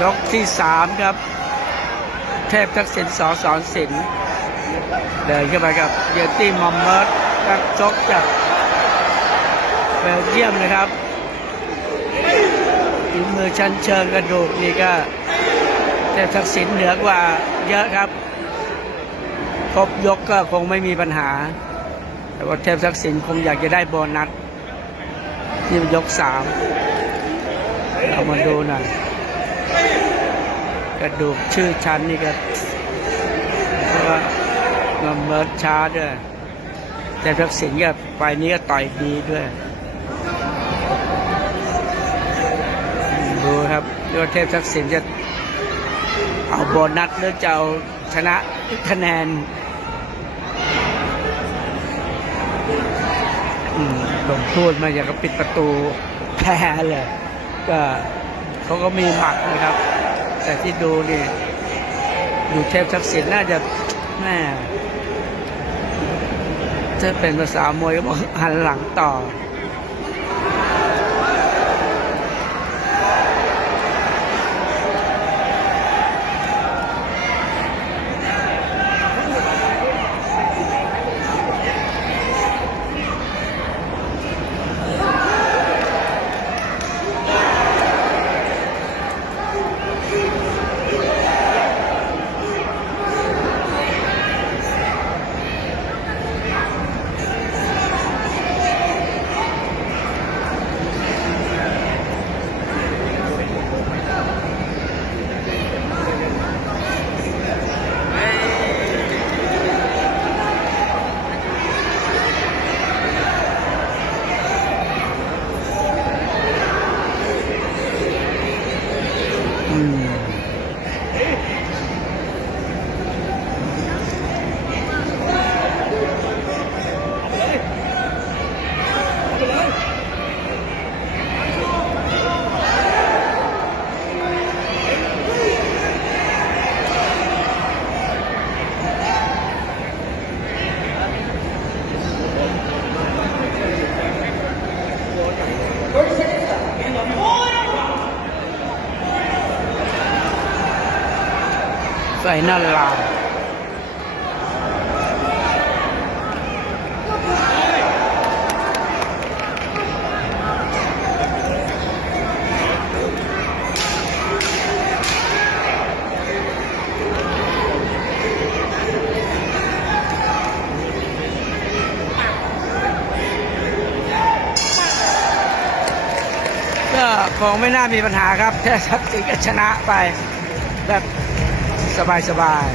ยกที่สามครับ เทพทักษิณสอสอนศิลป์เดินเข้าไปกับเยตี้มอมเมิร์นักชกจากเบลเยียมนะครับฝีมือชั้นเชิงกระดูกนี่ก็เทพทักษิณเหนือกว่าเยอะครับ ครบยกก็คงไม่มีปัญหา แต่ว่าเทพทักษิณคงอยากจะได้โบนัสที่ยกสามเรามาดูหน่อย กระดูกชื่อชั้นนี่ก็เพราะว่าเงินเมิร์ดช้าด้วย แต่ทักษิณก็ไปนี้ก็ต่อยดีด้วย ดูครับว่าเทพทักษิณจะเอาโบนัสหรือจะเอาชนะคะแนนอืมผมพูดมาอย่างกับปิดประตูแพ้เลย ก็เขาก็มีหมัดนะครับ แต่ที่ดูนี่ดูเทพทักษิณน่าจะแม่ถ้าเป็นภาษามวยก็บอกหันหลังต่อ อื ใส่นั่นลาก็คงไม่น่ามีปัญหาครับแค่ทักษิณก็ชนะไปแบบ สบายสบาย